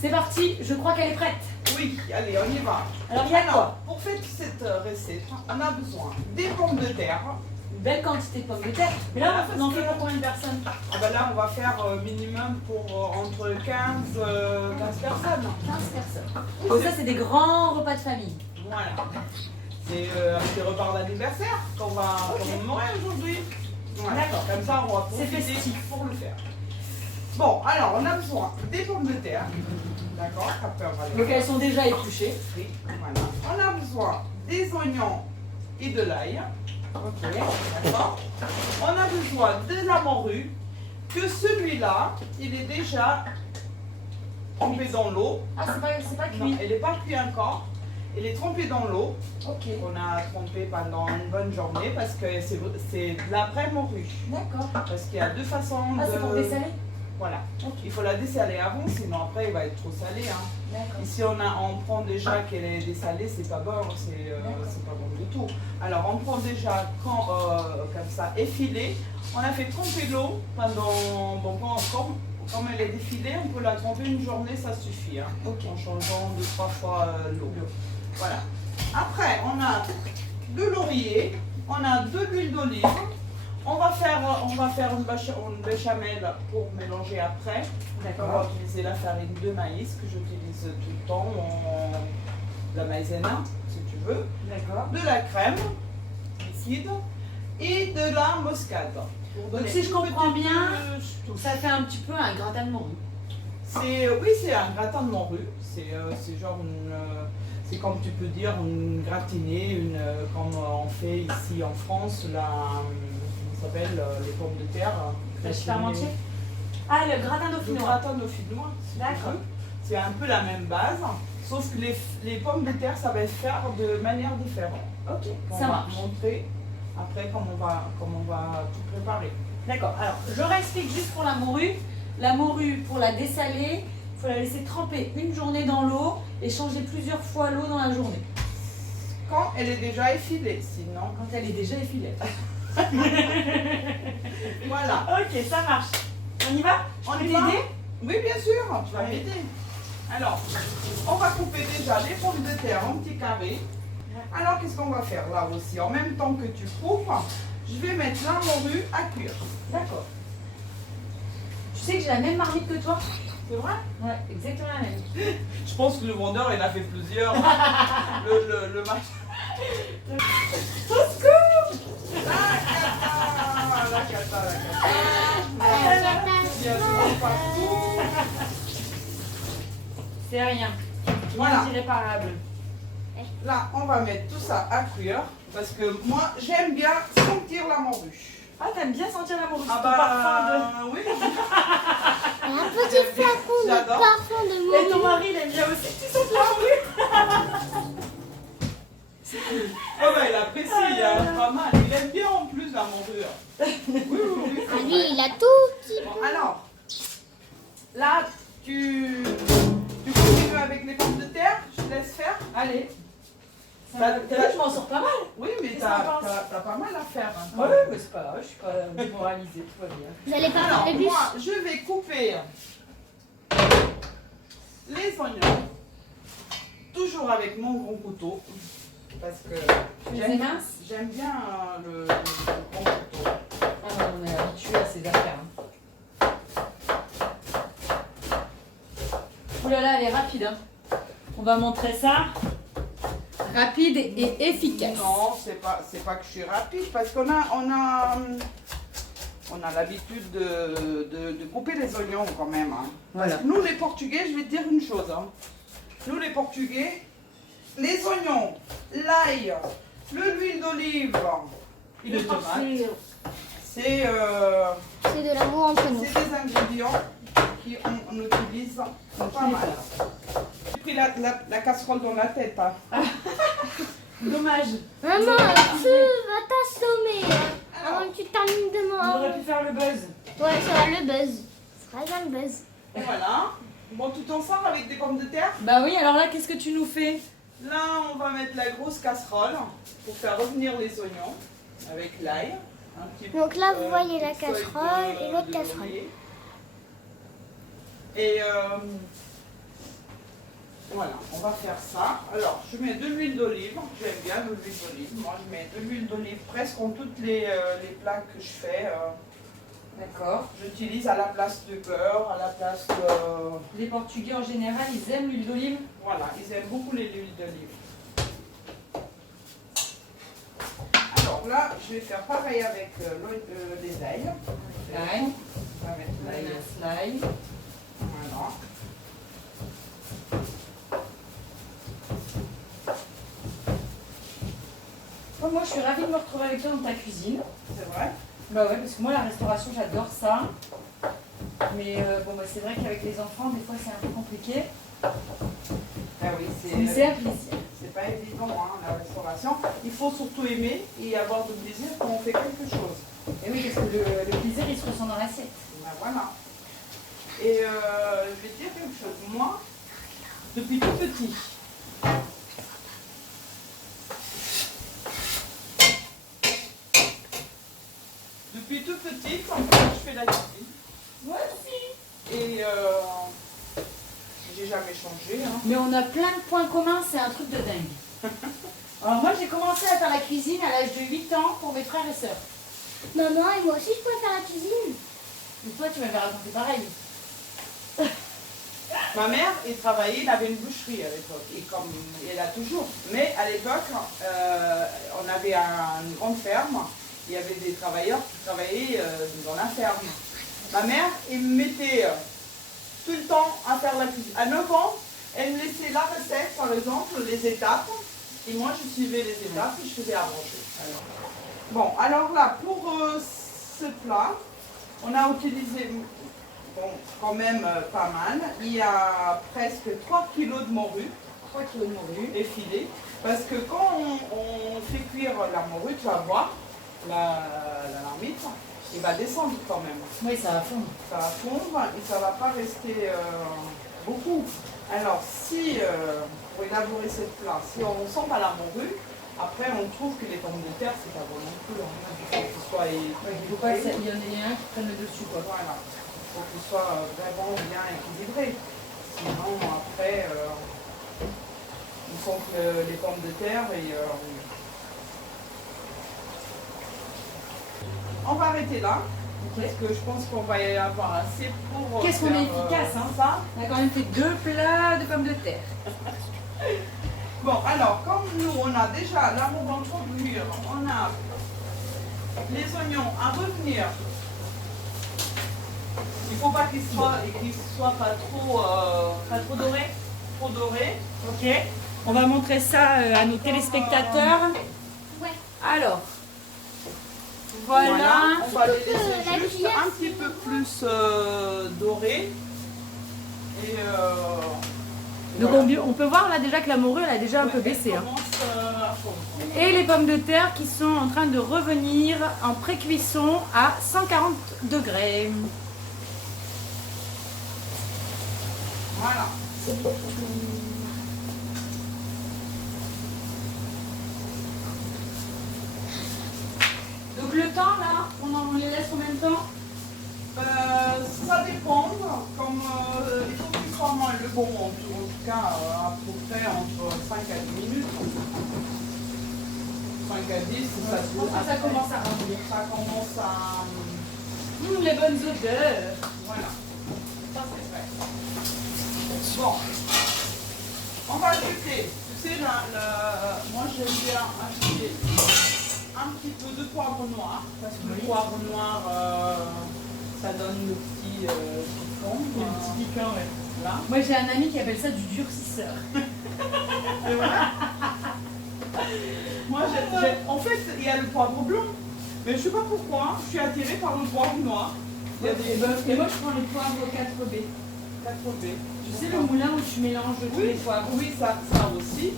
C'est parti, je crois qu'elle est prête. Oui, allez, on y va. Alors, il y a quoi? Pour faire cette recette, on a besoin des pommes de terre. Une belle quantité de pommes de terre. Mais là, on en fait pour combien de personnes? Ah ben là, on va faire minimum pour entre 15 personnes. 15 personnes. Donc ça, c'est des grands repas de famille. Voilà. C'est un petit repas d'anniversaire qu'on va commémorer aujourd'hui. Voilà. D'accord. Comme ça, on va C'est profiter festif. pour le faire. Bon, alors, on a besoin des pommes de terre. D'accord. Après, on va les Donc elles sont déjà épluchées. Oui, voilà. On a besoin des oignons et de l'ail. Ok. D'accord. On a besoin de la morue. Que celui-là, il est déjà trempé dans l'eau. Ah, c'est pas Non, cuit. elle n'est pas cuite encore. Elle est trempée dans l'eau. Ok. On a trempé pendant une bonne journée parce que c'est de la vraie morue. D'accord. Parce qu'il y a deux façons Ah, de... c'est pour dessaler? Voilà. Ok. Il faut la dessaler avant, sinon après il va être trop salé. Hein. D'accord. Ici on prend déjà qu'elle est dessalée, c'est pas bon, c'est pas bon du tout. Alors on prend déjà comme ça effilée. On a fait tremper l'eau pendant, bon, comme elle est défilée, on peut la tremper une journée, ça suffit. Hein, en changeant 2-3 fois l'eau. Voilà. Après on a de laurier, on a de l'huile d'olive. On va faire une béchamel pour mélanger après. On va utiliser la farine de maïs que j'utilise tout le temps, la maïzena si tu veux. D'accord. De la crème liquide et de la muscade. Donc si je comprends bien, ça fait un petit peu un gratin de morue. Oui, c'est un gratin de morue. C'est genre c'est comme tu peux dire une gratinée, comme on fait ici en France, ça s'appelle les pommes de terre. La parmentier. Ah, le gratin Le dauphinois. gratin dauphinois, si tu D'accord. veux. C'est un peu la même base, sauf que les pommes de terre, ça va être faire de manière différente. Ok, On ça va marche. montrer après comment on va tout préparer. D'accord, alors je réexplique juste pour la morue. La morue, pour la dessaler, il faut la laisser tremper une journée dans l'eau et changer plusieurs fois l'eau dans la journée. Quand elle est déjà effilée, sinon. Quand elle est déjà effilée. Voilà. Ok, ça marche. On y va? On Je peux y va? t'aider? Oui, bien sûr, tu vas Oui. m'aider. Alors, on va couper déjà les pommes de terre en petits carrés. Alors, qu'est-ce qu'on va faire là aussi? En même temps que tu coupes, je vais mettre la morue à cuire. D'accord. Tu sais que j'ai la même marmite que toi? C'est vrai? Ouais, exactement la même. Je pense que le vendeur, il a fait plusieurs. le match. Au secours! La cata. Il y a tout partout. C'est rien. Voilà. C'est irréparable. Là, on va mettre tout ça à cuire parce que moi, j'aime bien sentir la morue. Ah, t'aimes bien sentir la morue? Ah ton parfum oui. Un petit flacon de J'adore. parfum de de... Et ton morue. mari, il aime bien aussi que tu sentes la morue. Oh bah, il apprécie, pas mal. Il aime bien en plus la morue. Oui. Ah, lui, il a tout petit Bon, alors, là, tu continues avec les pommes de terre. Je te laisse faire. Allez. T'as T'as vu, je m'en sors pas mal. Oui, mais Qu'est-ce t'as qu'on pense pas mal à faire. Hein, Ouais, mais c'est pas grave, je suis pas démoralisée, tout va bien. Vous allez pas Alors, faire le bus. moi, je vais couper les oignons, toujours avec mon grand couteau, parce que Tu les éminces? j'aime bien le grand couteau. Ah, on est habitué à ces affaires. Ouh là là, elle est rapide. Hein. On va montrer ça. Rapide et efficace. Non, c'est pas que je suis rapide, parce qu'on a l'habitude de couper les oignons quand même. Hein. Voilà. Parce que nous, les Portugais, je vais te dire une chose. Hein. Nous, les Portugais, les oignons, l'ail, l'huile d'olive et le tomate, c'est C'est de l'amour entre nous. des ingrédients qu'on utilise pas mal. J'ai pris la casserole dans la tête. Hein. Dommage. Maman, tu vas t'assommer hein, avant que tu termines de On aurait manger. pu faire le buzz. Ouais, ça va le buzz. Ça va bien le buzz. Et voilà. Bon, tout ensemble avec des pommes de terre. Bah oui, alors là, qu'est-ce que tu nous fais? Là, on va mettre la grosse casserole pour faire revenir les oignons avec l'ail. Donc là, vous voyez la petite feuille casserole et l'autre de casserole. laurier. Et Voilà, on va faire ça. Alors, je mets de l'huile d'olive. J'aime bien de l'huile d'olive. Moi, je mets de l'huile d'olive presque en toutes les plats que je fais. D'accord. J'utilise à la place de beurre, à la place de... Les Portugais en général, ils aiment l'huile d'olive. Voilà, ils aiment beaucoup l'huile d'olive. Alors là, je vais faire pareil avec les ailes. L'ail. On va mettre l'ail. L'ail. Voilà. Moi, je suis ravie de me retrouver avec toi dans ta cuisine. C'est vrai? Bah ouais, parce que moi, la restauration, j'adore ça. Mais bon, bah, c'est vrai qu'avec les enfants, des fois, c'est un peu compliqué. Ah oui, Mais c'est un plaisir. c'est pas évident, hein, la restauration. Il faut surtout aimer et avoir du plaisir quand on fait quelque chose. Et oui, parce que le plaisir, il se ressent dans l'assiette. Ben voilà. Et je vais te dire quelque chose. Moi, depuis tout petit, en fait, je fais la cuisine. Moi aussi. Et j'ai jamais changé. Hein. Mais on a plein de points communs, c'est un truc de dingue. Alors moi, j'ai commencé à faire la cuisine à l'âge de 8 ans pour mes frères et sœurs. Maman, et moi aussi je peux faire la cuisine. Et toi, tu m'avais raconté pareil. Ma mère, elle travaillait, elle avait une boucherie à l'époque, et comme elle a toujours. Mais à l'époque, on avait une grande ferme, il y avait des travailleurs qui travaillaient dans la ferme. Ma mère, elle me mettait tout le temps à faire la cuisine. À 9 ans, elle me laissait la recette, par exemple, les étapes, et moi je suivais les étapes et je faisais à manger. Bon, alors là, pour ce plat, on a utilisé... Bon, quand même pas mal. Il y a presque 3 kilos de morue. 3 kilos de morue. Effilée. Parce que quand on fait cuire la morue, tu vas voir, la marmite, il va descendre quand même. Oui, ça va fondre. Ça va fondre et ça ne va pas rester beaucoup. Alors, si, pour élaborer ce plat, si on ne sent pas la morue, après on trouve que les pommes de terre, c'est pas bon non plus. Il faut que ce soit... Il ne faut pas qu'il y en ait un qui prenne le dessus, quoi. Voilà. Il faut qu'il soit vraiment bien équilibré. Sinon, après, il faut que les pommes de terre et... On va arrêter là, parce que je pense qu'on va y avoir assez pour... Qu'est-ce qu'on est efficace, hein, ça. On a quand même fait 2 plats de pommes de terre. Bon, alors, comme nous, on a déjà l'amour d'entreprise, on a les oignons à revenir. Il ne faut pas qu'ils soient pas trop dorés. Trop dorés. Ok. On va montrer ça à nos téléspectateurs. Ouais. Alors, voilà. On va les La laisser juste cuillère, un petit peu plus dorés. Et Donc voilà. on peut voir là déjà que la morue elle a déjà un peu baissé. Elle Hein. commence à fondre. Et les pommes de terre qui sont en train de revenir en pré-cuisson à 140 degrés. Voilà. Donc le temps là, on les laisse combien de temps? Ça dépend, comme il faut qu'il soit moelleux, bon, en tout cas à peu près entre 5 à 10 minutes. 5 à 10, Ça commence à remplir. ça commence à... Les bonnes odeurs. Voilà, ça c'est fait. Bon, on va ajouter, tu sais, moi j'aime bien ajouter un petit peu de poivre noir, parce que le poivre noir, ça donne le petit piquant. Le petit piquant, ouais. Là. Moi j'ai un ami qui appelle ça du durcisseur. Moi, en fait, il y a le poivre blanc, mais je ne sais pas pourquoi, je suis attirée par le poivre noir. Il y a des Et moi je prends les poivres 4B. 4B. Tu sais le moulin où tu mélanges tous les poivres. Oui, ça aussi,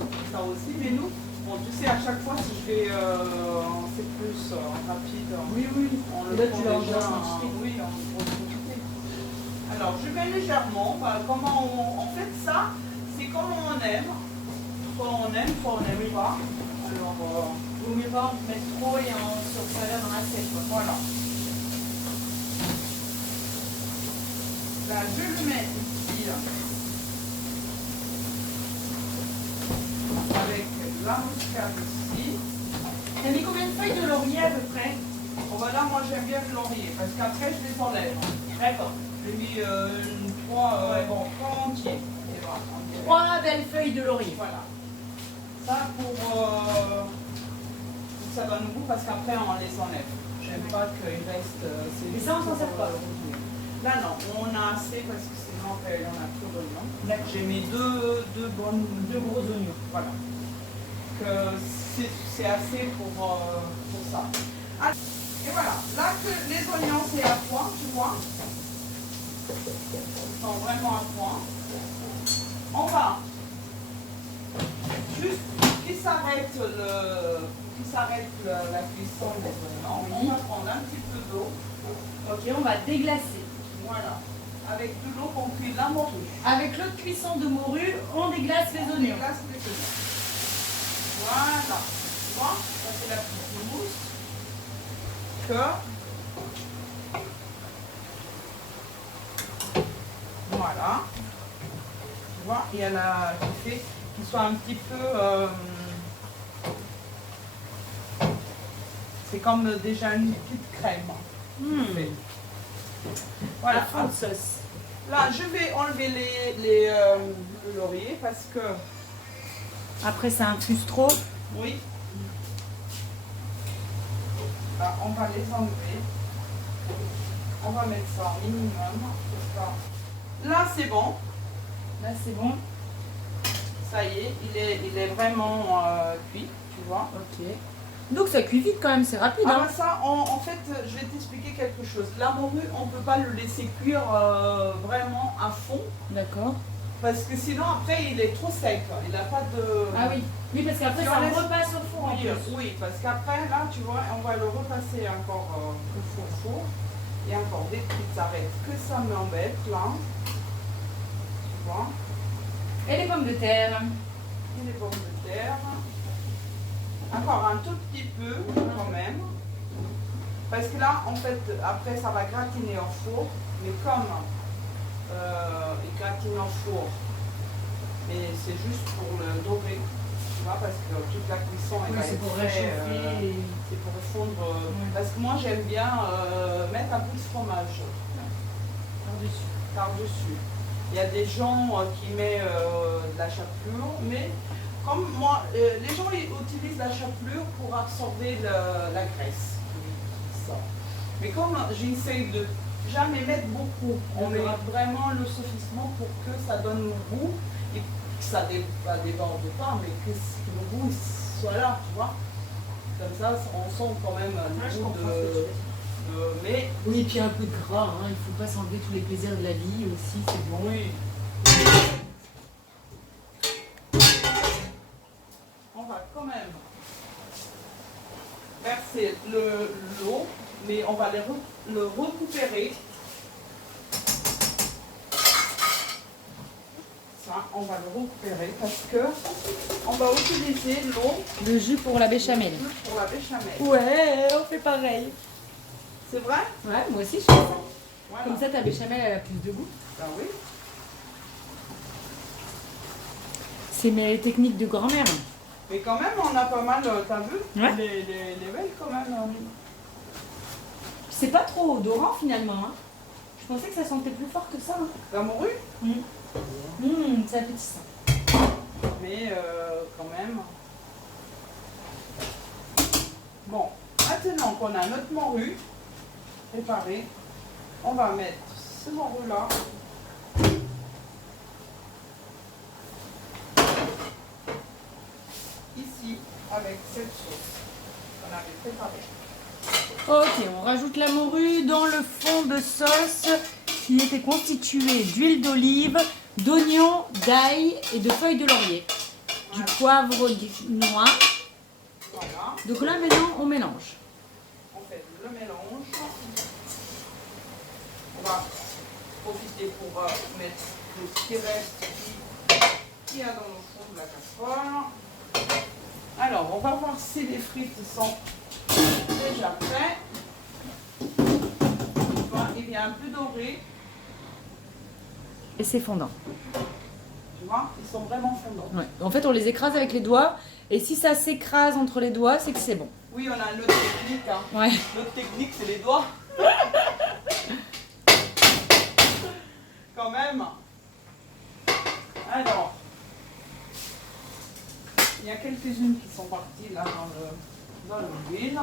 mais nous, bon, tu sais, à chaque fois, si je vais, c'est plus rapide. Oui, oui. On le Là, prend tu l'as en déjà, grosse quantité. oui, en grosse quantité. Alors, je mets légèrement, en fait, ça, c'est comme on aime. Soit on aime, soit on n'aime pas. Alors, Vaut mieux pas en mettre trop et en surfaire dans l'assiette. voilà. Là, je le mets ici. avec la muscade ici. T'as mis combien de feuilles de laurier à peu près? Bon, bah là, moi j'aime bien le laurier parce qu'après je les enlève. D'accord. J'ai mis trois entiers. Et voilà. 3 belles feuilles de laurier. Voilà. Ça pour que ça donne goût parce qu'après on les enlève. J'aime pas qu'il reste. Mais ça, on s'en sert pas. Là non, on a assez parce que sinon après on a trop d'oignons. D'accord. J'ai mis deux gros oignons. Voilà. Que c'est assez pour ça. Ah, et voilà, là que les oignons c'est à point, tu vois. Ils sont vraiment à point. On va juste qu'il s'arrête la cuisson des oignons. On va prendre un petit peu d'eau. Ok, on va déglacer. Voilà. Avec de l'eau qu'on cuit la morue. Avec l'eau de cuisson de morue, on déglace les On oignons. déglace les oignons. Voilà. Tu vois, ça c'est la petite mousse que. Voilà. Tu vois, il y en a qui fait qu'il soit un petit peu. C'est comme déjà une petite crème. Voilà. À fond de sauce. Là, je vais enlever le laurier parce que. Après, ça infuse trop. Oui. Là, on va les enlever. On va mettre ça au minimum. Là, c'est bon. Là, c'est bon. Ça y est, il est vraiment cuit, tu vois. Ok. Donc, ça cuit vite quand même, c'est rapide. Ah Hein. bah ça, en fait, je vais t'expliquer quelque chose. La morue, on ne peut pas le laisser cuire vraiment à fond. D'accord. Parce que sinon, après, il est trop sec. Il n'a pas de... Ah oui. Oui, parce qu'après, Si ça on laisse- repasse au four en Oui, plus. oui, parce qu'après, là, tu vois, on va le repasser encore au four. Et encore des petites arêtes que ça m'embête, là. Tu vois. Et les pommes de terre. Et les pommes de terre. Encore un tout petit peu, quand même. Parce que là, en fait, après, ça va gratiner au four. Mais comme il gratine au four, mais c'est juste pour le dorer. Tu vois, parce que toute la cuisson Oui, va c'est être pour très, réchauffer. c'est pour fondre. Oui. Parce que moi, j'aime bien mettre un peu de fromage Par-dessus. par-dessus. Il y a des gens qui mettent de la chapelure, mais comme moi, les gens ils utilisent la chapelure pour absorber la graisse qui sort. Mais comme j'essaye de jamais mettre beaucoup, on met vraiment le saucissement pour que ça donne le goût et que ça déborde pas, mais que le goût soit là, tu vois. Comme ça, on sent quand même le goût mais Oui, et puis un peu de gras. Hein. Il ne faut pas s'enlever tous les plaisirs de la vie aussi, c'est bon. oui. On va quand même verser l'eau, mais on va le récupérer. Ça, on va le récupérer parce que on va utiliser l'eau Le jus pour la béchamel. pour la béchamel. Ouais, on fait pareil. C'est vrai? Ouais, moi aussi je fais ça. Voilà. Comme ça, ta béchamel, elle a plus de goût. Ben oui. C'est mes techniques de grand-mère. Mais quand même, on a pas mal, t'as vu? Ouais. Les belles quand même. C'est pas trop odorant finalement. Hein. Je pensais que ça sentait plus fort que ça. Hein. La morue? C'est appétissant. Mais quand même. Bon, maintenant qu'on a notre morue préparée, on va mettre ce morue là. Ici, avec cette sauce qu'on avait préparée. Ok, on rajoute la morue dans le fond de sauce qui était constitué d'huile d'olive, d'oignons, d'ail et de feuilles de laurier. Du poivre noir. Voilà, Donc là maintenant on mélange. on fait le mélange. On va profiter pour mettre ce qui reste qui y a dans le fond de la casserole. Alors, on va voir si les frites sont déjà prêtes. Il est un peu doré. Et c'est fondant. Tu vois, ils sont vraiment fondants. Ouais. En fait, on les écrase avec les doigts. Et si ça s'écrase entre les doigts, c'est que c'est bon. Oui, on a une autre technique. Hein. Ouais. Notre technique, c'est les doigts. Quand même. Alors, il y a quelques-unes qui sont parties là dans l'huile.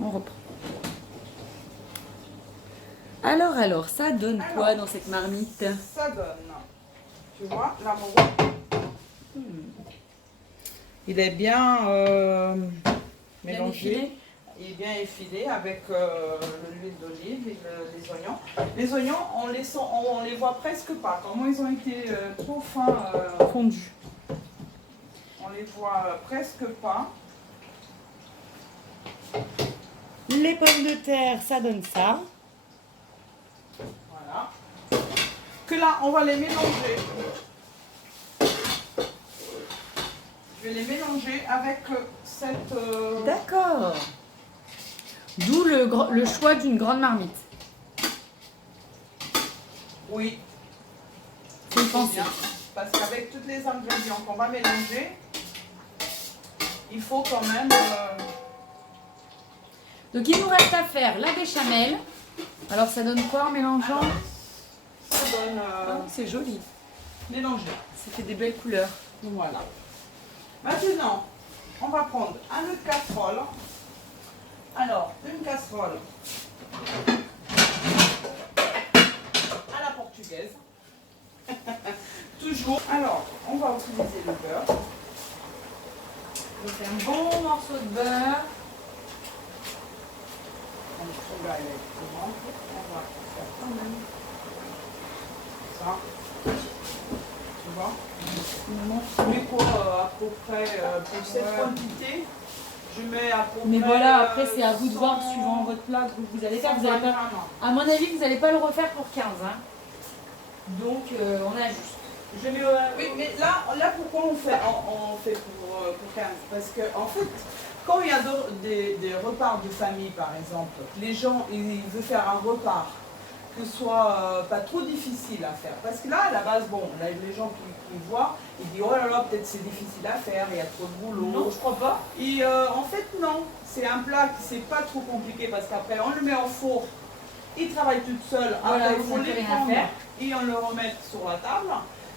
On reprend. Alors, ça donne quoi dans cette marmite? Ça donne, tu vois, l'amoureux. Il est bien mélangé. Effilé. Il est bien effilé avec l'huile d'olive et les oignons. Les oignons, on les voit presque pas. Comment ils ont été trop fins, Fondu. on les voit presque pas. Les pommes de terre, ça donne ça. Voilà. Que là, on va les mélanger. Je vais les mélanger avec cette... D'accord. D'où le choix d'une grande marmite. Oui, C'est une c'est pensée. bien. Parce qu'avec tous les ingrédients qu'on va mélanger, il faut quand même... Donc il nous reste à faire la béchamel. Alors ça donne quoi en mélangeant? ça donne C'est joli. mélanger. Ça fait des belles couleurs. Voilà. Maintenant, on va prendre un autre casserole. Alors, une casserole à la portugaise. Toujours. Alors, on va utiliser le beurre. Donc un bon morceau de beurre. Donc, celui-là, il est plus grand. On va faire quand même ça. Tu vois? Mais pour à peu près, pour cette quantité, je mets à peu près... Mais voilà, après c'est à vous de 100, voir suivant votre plat que vous allez faire. Vous 120 allez pas, grammes. à mon avis, vous n'allez pas le refaire pour 15. Hein. Donc on ajuste. Je mets Oui, mais là pourquoi on fait pour 15? Parce que en fait, quand il y a des repas de famille par exemple, les gens ils veulent faire un repas que ce soit pas trop difficile à faire. Parce que là, à la base, bon, là, les gens qui voient, ils disent oh là là, peut-être c'est difficile à faire, il y a trop de boulot. Non, je crois pas. Et en fait, non, c'est un plat qui c'est pas trop compliqué parce qu'après on le met au four, il travaille tout seul. Voilà, après, il vous faut n'avez les rien à prendre faire. et on le remet sur la table.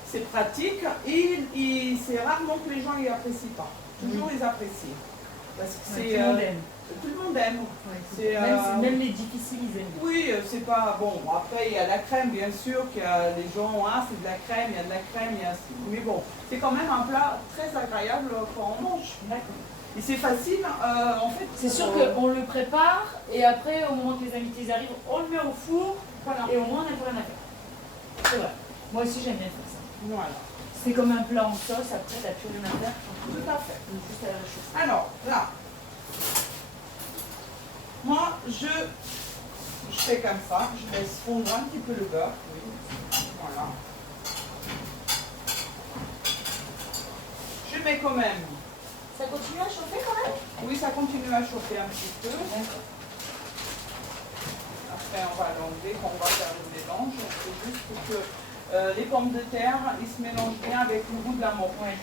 C'est pratique et c'est rarement que les gens y apprécient pas. Toujours ils apprécient. Parce que Ouais, c'est. tout le monde aime. Tout le monde aime. Ouais, C'est, même les difficiles, ils aiment. Oui, c'est pas bon. Après, il y a la crème, bien sûr, qu'il y a les gens, ah, c'est de la crème, il y a de la crème, il y a. Mais bon, c'est quand même un plat très agréable quand on mange. D'accord. Et c'est facile, en fait. C'est sûr qu'on le prépare et après, au moment que les invités arrivent, on le met au four Voilà. et au moins on n'a plus rien à faire. C'est vrai. Moi aussi, j'aime bien faire ça. Voilà. C'est comme un plat en sauce, après, t'as plus rien à faire. Tout à fait. Donc, juste à la réchauffer. Alors, là, moi, je fais comme ça. Je laisse fondre un petit peu le beurre. Oui. Voilà. Je mets quand même. Ça continue à chauffer quand même? Oui, ça continue à chauffer un petit peu. D'accord. Après, on va l'enlever quand on va faire le mélange. C'est juste pour que les pommes de terre, ils se mélangent bien avec le goût de la menthe. Ouais.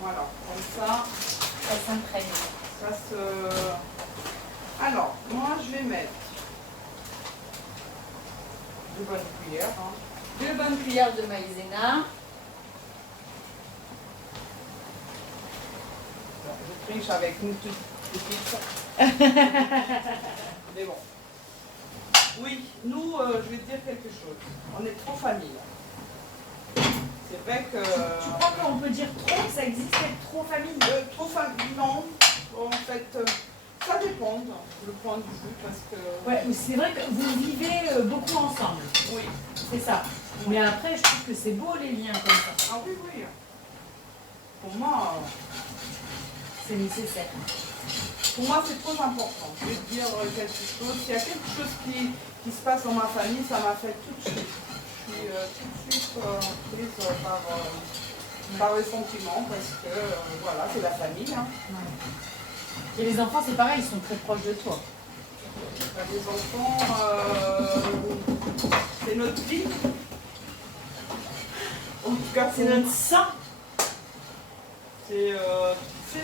Voilà, comme ça, Ça s'imprègne. ça se... Alors, moi, je vais mettre 2 bonnes cuillères. Hein. 2 bonnes cuillères de maïzena. Je triche avec une toute petite. Mais bon. Oui, nous, je vais te dire quelque chose. On est trop famille. C'est vrai que... Tu crois qu'on peut dire trop, que ça existe être trop famille? trop famille, non. En fait, ça dépend le point de vue parce que... Ouais, c'est vrai que vous vivez beaucoup ensemble. Oui. C'est ça. Mais après, je trouve que c'est beau les liens comme ça. Ah oui, oui. Pour moi... C'est nécessaire. Pour moi, c'est trop important. Je vais te dire quelque chose. S'il y a quelque chose qui se passe dans ma famille, ça m'a fait tout de suite. Je suis tout de suite prise par les sentiments parce que voilà, c'est la famille. Hein. Et les enfants, c'est pareil, ils sont très proches de toi. Les enfants, c'est notre vie. En tout cas, C'est notre sang. C'est, je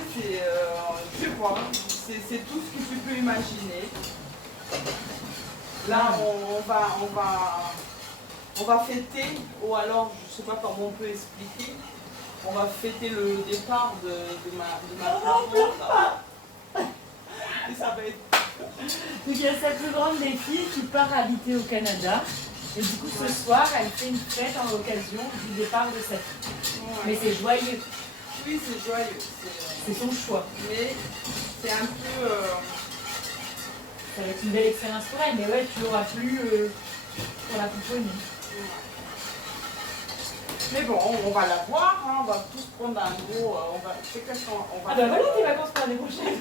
sais pas, c'est tout ce que tu peux imaginer. Là, on va fêter, ou alors, je sais pas comment on peut expliquer, on va fêter le départ de ma maman. Et ça va être... Donc il y a sa plus grande des filles qui part habiter au Canada. Et du coup, ce soir, elle fait une fête en l'occasion du départ de sa fille. Ouais. Mais c'est joyeux. Oui, c'est joyeux. C'est son choix. Mais c'est un peu... Ça va être une belle expérience pour elle. Mais ouais, tu l'auras plus pour la pouponner. Mais bon, on va la voir, hein, on va tous prendre un gros... c'est qu'est-ce qu'on va Ah bah voilà tes vacances pour l'année prochaine.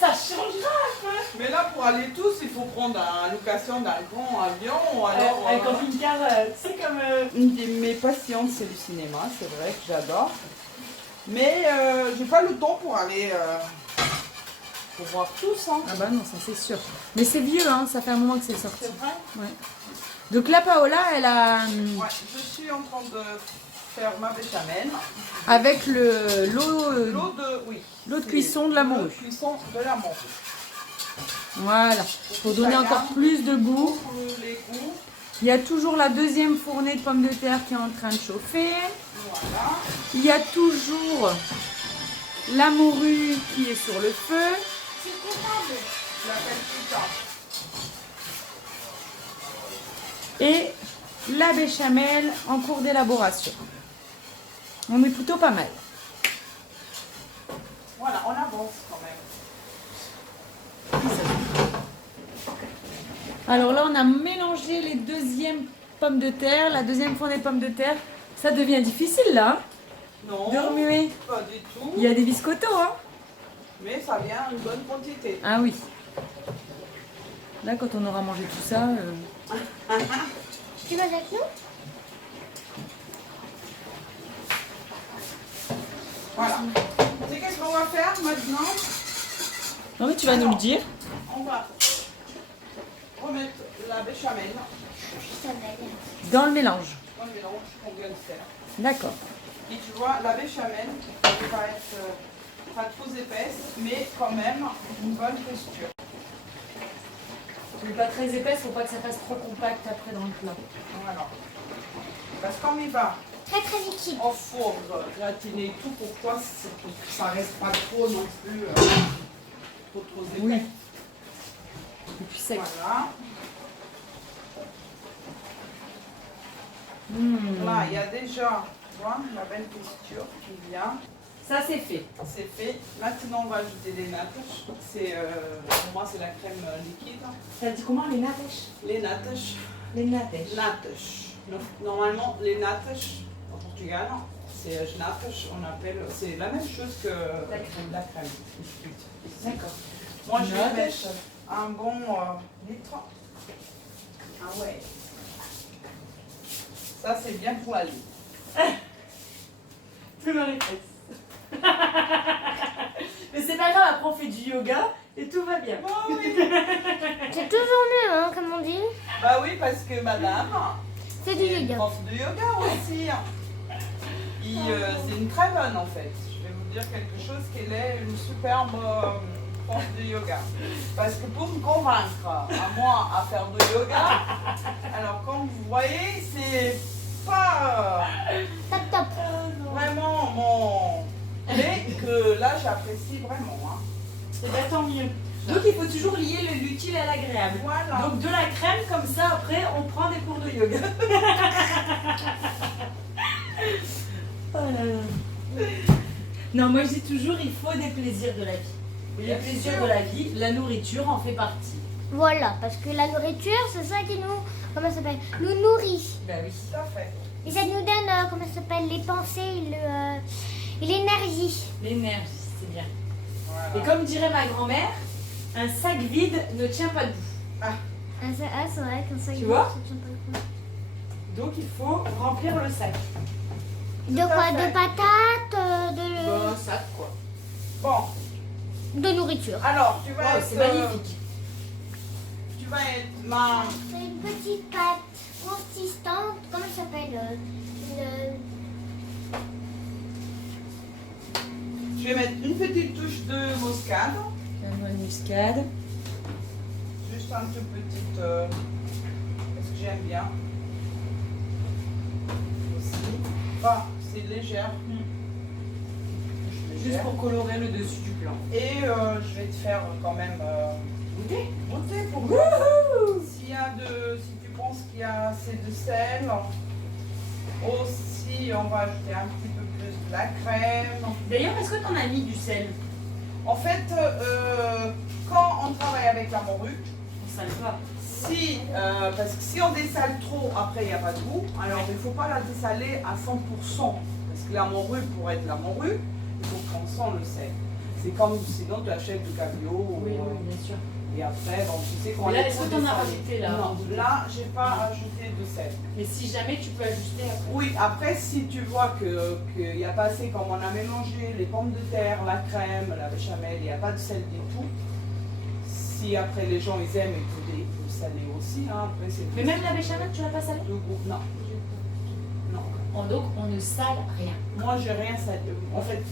Ça changera un peu. Mais là, pour aller tous, il faut prendre une location d'un grand avion ou alors... Un camping-car, c'est comme... Une de mes passions, c'est le cinéma, c'est vrai que j'adore. Mais j'ai pas le temps pour aller... pour voir tous, hein. Ah bah non, ça c'est sûr. Mais c'est vieux, hein, ça fait un moment que c'est sorti. C'est vrai? Ouais. Donc là, Paola, elle a... Ouais, je suis en train de faire ma béchamel. Avec l'eau L'eau de cuisson de la morue. L'eau de cuisson de la morue. Voilà, pour donner encore plus de goût. Pour les goûts. Il y a toujours la deuxième fournée de pommes de terre qui est en train de chauffer. Voilà. Il y a toujours la morue qui est sur le feu. C'est comptable. Je l'appelle tout ça. Et la béchamel en cours d'élaboration. On est plutôt pas mal. Voilà, on avance quand même. Alors là, on a mélangé les deuxièmes pommes de terre, la deuxième fournée de pommes de terre. Ça devient difficile là, Non, de remuer. pas du tout. Il y a des biscottos, hein. Mais ça vient une bonne quantité. Ah oui. Là, quand on aura mangé tout ça... Tu vas avec nous? Voilà. Tu sais qu'est-ce qu'on va faire maintenant? Non mais tu vas nous le dire. On va remettre la béchamel Ça va aller. Dans le mélange. dans le mélange qu'on vient de faire. D'accord. Et tu vois, la béchamel, elle va être pas trop épaisse, mais quand même une bonne texture. Mais pas très épaisse, faut pas que ça fasse trop compact après dans le plat. Voilà. Parce qu'on y va Très très liquide. au four, gratiner tout pour toi, c'est pour que ça reste pas trop non plus trop épais. Oui. Et puis sec. Voilà. Là, il y a déjà, tu vois, la belle texture qui vient. Ça c'est fait. C'est fait. Maintenant, on va ajouter des nattes. Pour moi, c'est la crème liquide. Ça dit comment les natèches? Les nattes. Les natèches. Nattes. Normalement, les nattes, en portugais, c'est nattes, on appelle, c'est la même chose que La crème. La crème. D'accord. Moi, je vais Nattes. mettre un bon litre. Ah ouais. Ça, c'est bien pour la ligne. Tout dans les fesses. Mais c'est pas grave, après on fait du yoga et tout va bien. Oh oui. C'est toujours mieux, hein, comme on dit. Bah oui, parce que madame, C'est du est yoga. prof de yoga aussi. C'est une très bonne en fait. Je vais vous dire quelque chose qu'elle est une superbe prof de yoga. Parce que pour me convaincre à moi à faire du yoga, alors comme vous voyez, c'est pas Top top. vraiment mon... Mais que là j'apprécie vraiment. Hein. Et bien tant mieux. Donc il faut toujours lier l'utile à l'agréable. Voilà. Donc de la crème comme ça, après on prend des cours de yoga. Oh là là. Non, moi je dis toujours il faut des plaisirs de la vie. Et les Bien plaisirs sûr. de la vie, la nourriture en fait partie. Voilà, parce que la nourriture, c'est ça qui nous, comment ça s'appelle, nous nourrit. Ben oui. Tout à fait. Et ça nous donne, comment ça s'appelle, les pensées et l'énergie. L'énergie, c'est bien. Voilà. Et comme dirait ma grand-mère, un sac vide ne tient pas debout. Ah, c'est vrai qu'un sac Tu vide, vois ça tient pas le coup. Donc il faut remplir le sac. De Tout à quoi? fait. De patates, Un sac quoi. Bon, de nourriture. Alors, tu vas Oh, être... c'est magnifique. Tu vas être ma... C'est une petite pâte consistante. Comment ça s'appelle Je vais mettre une petite touche de muscade. La noix de muscade. Juste un tout petit... parce que j'aime bien. Aussi. Enfin, c'est légère. Juste pour colorer le dessus du blanc. Et je vais te faire quand même Goûter. goûter pour Wouhou! s'il y a si tu penses qu'il y a assez de sel. Aussi, on va ajouter un petit peu plus de la crème. D'ailleurs, est-ce que tu en as mis du sel? En fait, quand on travaille avec la morue, On sale pas. parce que si on dessale trop, après il n'y a pas de goût. Alors il ne faut pas la dessaler à 100%. Parce que la morue, pour être la morue, il faut qu'on sent le sel. C'est comme sinon tu achètes du caviar. Oui, bien sûr. Et après, bon, tu sais qu'on Mais là, est est-ce trop que t'en as dessalé. rajouté, là? Non, là, j'ai pas ajouté de sel. Mais si jamais tu peux ajuster après. Oui, après, si tu vois qu'il n'y a pas assez, comme on a mélangé les pommes de terre, la crème, la béchamel, il n'y a pas de sel du tout. Si après les gens ils aiment, ils peuvent saler aussi. Hein, après, Mais même la béchamel, tu l'as pas salée? de goût. Non. Non. Donc, on ne sale rien. Moi, j'ai rien salé. En fait,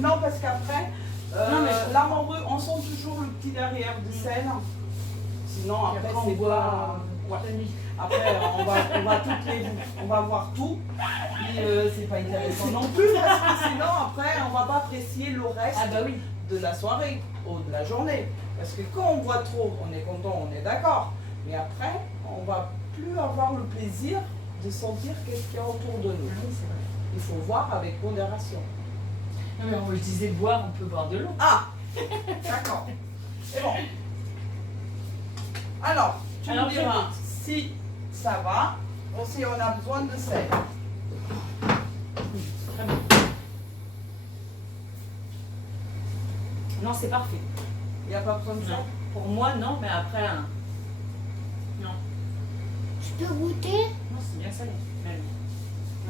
non, parce qu'après, Non, mais- la morue, on sent toujours le petit derrière de sel. Sinon, après, on c'est boit. pas. Ouais. Après, on va toutes les, on va voir tout. Et c'est pas intéressant non plus, parce que sinon, après, on va pas apprécier le reste Ah bah oui. de la soirée ou de la journée. Parce que quand on boit trop, on est content, on est d'accord. Mais après, on va plus avoir le plaisir de sentir qu'est-ce qu'il y a autour de nous. Oui, c'est vrai. Il faut voir avec modération. Non, mais on disait boire, on peut boire de l'eau. Ah, d'accord. C'est bon. Alors, tu Alors, me diras si ça va ou si on a besoin de sel. Très bien. Non, c'est parfait. Il n'y a pas besoin de sel. Non. Pour moi, non, mais après, non. Je peux goûter? Non, c'est bien salé. Même.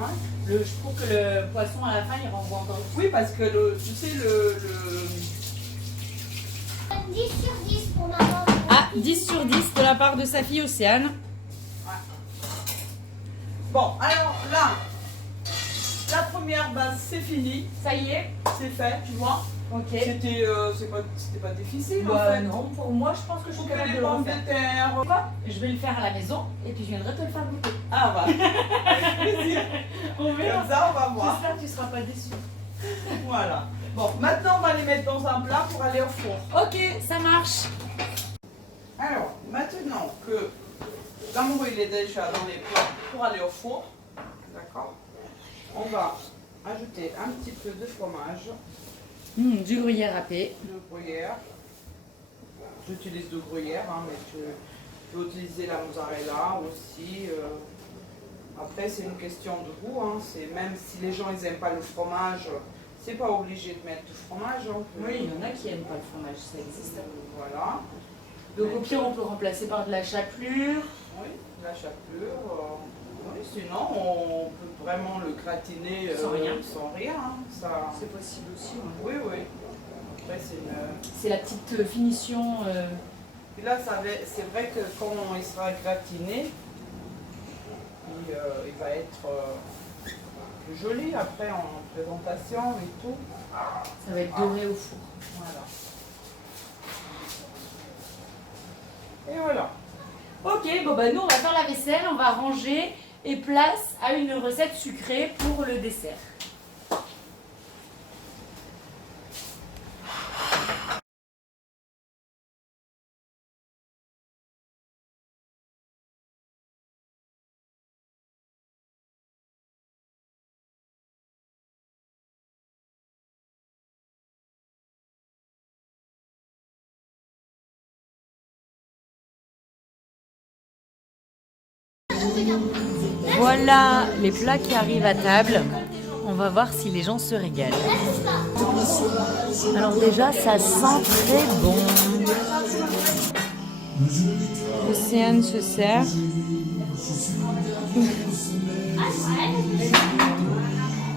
Ouais. Je trouve que le poisson à la fin, il renvoie encore. Oui, parce que tu sais, 10 sur 10 pour maman. Ah, 10 sur 10 de la part de sa fille Océane. Bon, alors là, la première base, c'est fini. Ça y est. C'est fait, tu vois. Ok. C'était pas difficile en Bah, fait. non, pour moi, je pense que je suis Couper capable de les le pommes de refaire. terre. Quoi? Je vais le faire à la maison et puis je viendrai te le faire goûter. Ah bah, avec plaisir. On verra. Comme ça, on va voir. J'espère que tu seras pas déçu. Voilà. Bon, maintenant, on va les mettre dans un plat pour aller au four. Ok, ça marche. Alors, maintenant que l'amour il est déjà dans les plats pour aller au four, d'accord, on va ajouter un petit peu de fromage, Du gruyère râpé. de gruyère. J'utilise de gruyère, hein, mais tu peux utiliser la mozzarella aussi. Après, c'est une question de goût. Hein, même si les gens ils n'aiment pas le fromage, c'est pas obligé de mettre du fromage. Hein, Oui, il y en a qui n'aiment pas le fromage, ça existe. Voilà. Donc au pire, on peut remplacer par de la chapelure. Oui, la chapelure. Oui, sinon, on peut vraiment le gratiner Sans rien. Sans rien, hein, ça... C'est possible aussi. Oui, oui. Après, c'est une... C'est la petite finition. Et là, c'est vrai que quand il sera gratiné, il va être plus joli après en présentation et tout. Ça va être doré au four. Voilà. Et voilà. Ok, bon bah nous on va faire la vaisselle, on va ranger et place à une recette sucrée pour le dessert. Voilà les plats qui arrivent à table. On va voir si les gens se régalent. Alors déjà, ça sent très bon. Océane se sert.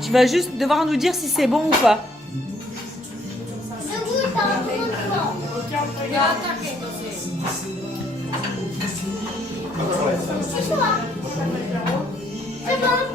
Tu vas juste devoir nous dire si c'est bon ou pas. Je goûte un peu de temps. C'est bon.